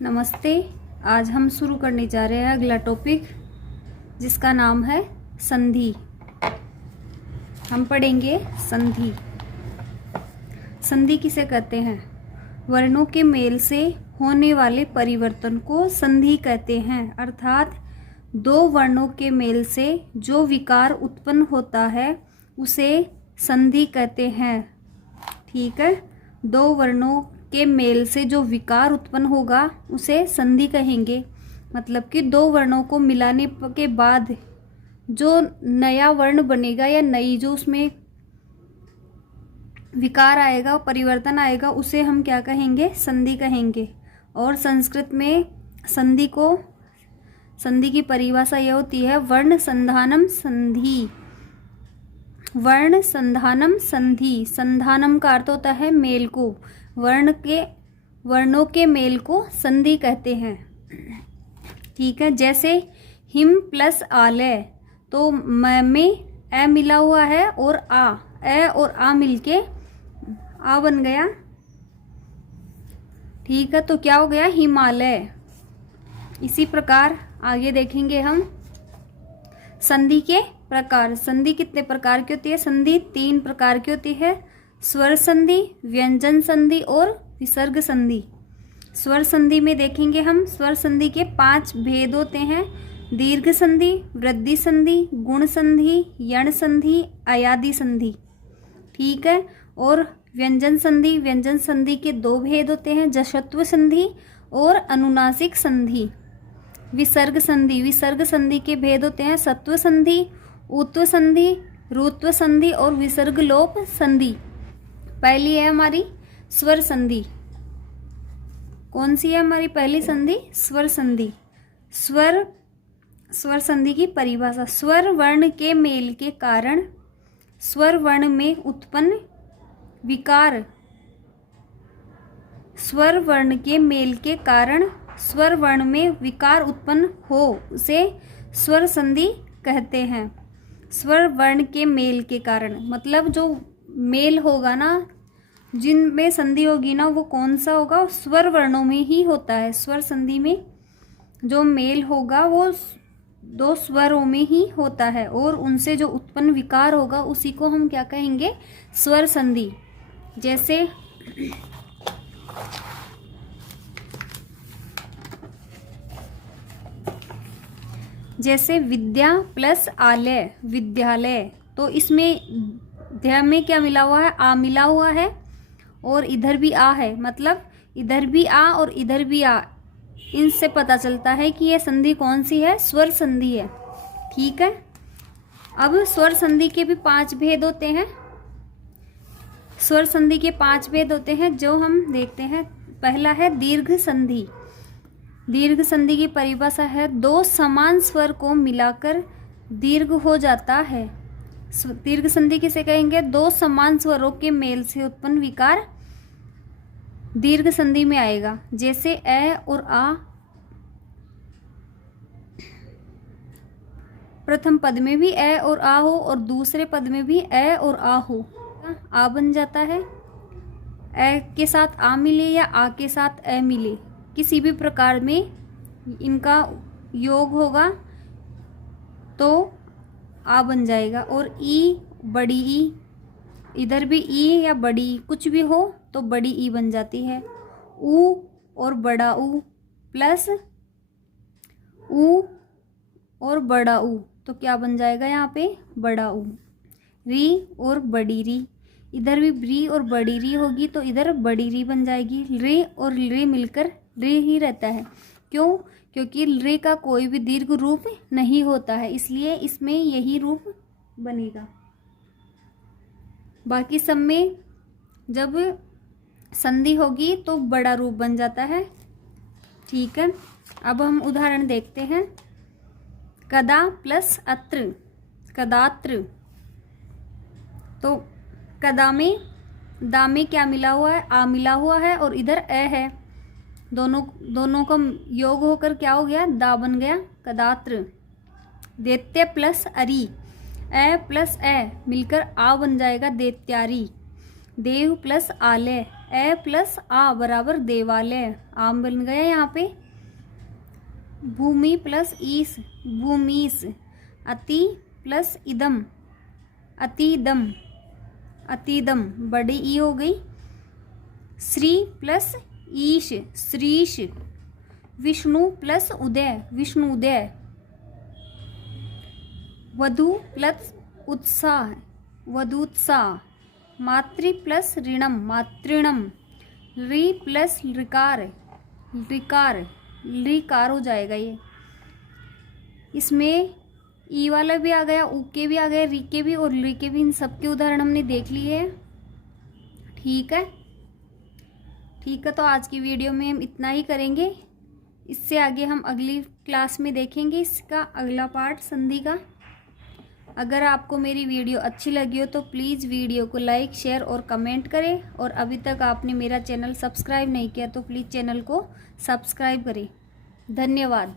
नमस्ते। आज हम शुरू करने जा रहे हैं अगला टॉपिक, जिसका नाम है संधि। हम पढ़ेंगे संधि। संधि किसे कहते हैं? वर्णों के मेल से होने वाले परिवर्तन को संधि कहते हैं। अर्थात दो वर्णों के मेल से जो विकार उत्पन्न होता है उसे संधि कहते हैं। ठीक है, दो वर्णों के मेल से जो विकार उत्पन्न होगा उसे संधि कहेंगे। मतलब कि दो वर्णों को मिलाने के बाद जो नया वर्ण बनेगा या नई जो उसमें विकार आएगा, परिवर्तन आएगा, उसे हम क्या कहेंगे? संधि कहेंगे। और संस्कृत में संधि की परिभाषा यह होती है वर्ण संधानम संधि। वर्ण संधानम संधि। संधानम का अर्थ होता है मेल को। वर्णों के मेल को संधि कहते हैं। ठीक है, जैसे हिम प्लस आलय, तो म में ए मिला हुआ है और ए और आ मिलके आ बन गया। ठीक है, तो क्या हो गया? हिमालय। इसी प्रकार आगे देखेंगे हम संधि के प्रकार। संधि कितने प्रकार की होती है? संधि 3 प्रकार की होती है। स्वर संधि, व्यंजन संधि और विसर्ग संधि। स्वर संधि में देखेंगे हम, स्वर संधि के 5 भेद होते हैं। दीर्घ संधि, वृद्धि संधि, गुण संधि, यण संधि, अयादि संधि। ठीक है, और व्यंजन संधि के 2 भेद होते हैं, जशत्व संधि और अनुनासिक संधि। विसर्ग संधि के भेद होते हैं, सत्व संधि, उत्व संधि, रुत्व संधि और विसर्ग लोप संधि। पहली है हमारी स्वर संधि। कौन सी है हमारी पहली संधि? स्वर संधि। स्वर संधि की परिभाषा, स्वर वर्ण के मेल के कारण स्वर वर्ण में उत्पन्न विकार, स्वर वर्ण के मेल के कारण स्वर वर्ण में विकार उत्पन्न हो उसे स्वर संधि कहते हैं। स्वर वर्ण के मेल के कारण मतलब जो मेल होगा ना, जिनमें संधि होगी ना, वो कौन सा होगा? स्वर वर्णों में ही होता है। स्वर संधि में जो मेल होगा वो 2 स्वरों में ही होता है और उनसे जो उत्पन्न विकार होगा उसी को हम क्या कहेंगे? स्वर संधि। जैसे विद्या प्लस आलय, विद्यालय, तो इसमें ध्या में क्या मिला हुआ है? आ मिला हुआ है और इधर भी आ है। मतलब इधर भी आ और इधर भी आ, इनसे पता चलता है कि यह संधि कौन सी है? स्वर संधि है। ठीक है, अब स्वर संधि के भी 5 भेद होते हैं। स्वर संधि के 5 भेद होते हैं जो हम देखते हैं। पहला है दीर्घ संधि। दीर्घ संधि की परिभाषा है 2 समान स्वर को मिलाकर दीर्घ हो जाता है। दीर्घ संधि किसे कहेंगे? 2 समान स्वरों के मेल से उत्पन्न विकार दीर्घ संधि में आएगा। जैसे ए और आ, प्रथम पद में भी ए और आ हो और दूसरे पद में भी ए और आ हो, आ बन जाता है। ए के साथ आ मिले या आ के साथ ए मिले, किसी भी प्रकार में इनका योग होगा तो आ बन जाएगा। और ई, बड़ी ई, इधर भी ई या बड़ी ई कुछ भी हो तो बड़ी ई बन जाती है। ऊ और बड़ा ऊ प्लस ऊ और बड़ा ऊ, तो क्या बन जाएगा यहाँ पे? बड़ा ऊ। री और बड़ी री, इधर भी री और बड़ी री होगी तो इधर बड़ी री बन जाएगी। रे और रे मिलकर रे ही रहता है। क्यों? क्योंकि रे का कोई भी दीर्घ रूप नहीं होता है, इसलिए इसमें यही रूप बनेगा। बाकी सब में जब संधि होगी तो बड़ा रूप बन जाता है। ठीक है, अब हम उदाहरण देखते हैं। कदा प्लस अत्र, कदात्र, तो कदा में दा में क्या मिला हुआ है? आ मिला हुआ है और इधर ए है। दोनों का योग होकर क्या हो गया? दा बन गया, कदात्र। दैत्य प्लस अरी, ए प्लस ए मिलकर आ बन जाएगा, दैत्यारी। देव प्लस आलय, ए प्लस आ बराबर देवालय, आम बन गया यहाँ पे। भूमि प्लस ईस, भूमीस। अति प्लस इदम, अतिदम, अतिदम, बड़ी ई हो गई। श्री प्लस ईश, श्रीश। विष्णु प्लस उदय, विष्णुदय। वधु प्लस उत्साह, वधुत्साह। मातृ प्लस ऋणम, मातृणम। रि प्लस ऋकार, ऋकार, ऋकार हो जाएगा ये। इसमें ई वाला भी आ गया, ऊ के भी आ गए, री के भी और ली के भी। इन सबके उदाहरण हमने देख लिए हैं। ठीक है, ठीक है। तो आज की वीडियो में हम इतना ही करेंगे। इससे आगे हम अगली क्लास में देखेंगे इसका अगला पार्ट संधि का। अगर आपको मेरी वीडियो अच्छी लगी हो तो प्लीज़ वीडियो को लाइक, शेयर और कमेंट करें। और अभी तक आपने मेरा चैनल सब्सक्राइब नहीं किया तो प्लीज़ चैनल को सब्सक्राइब करें। धन्यवाद।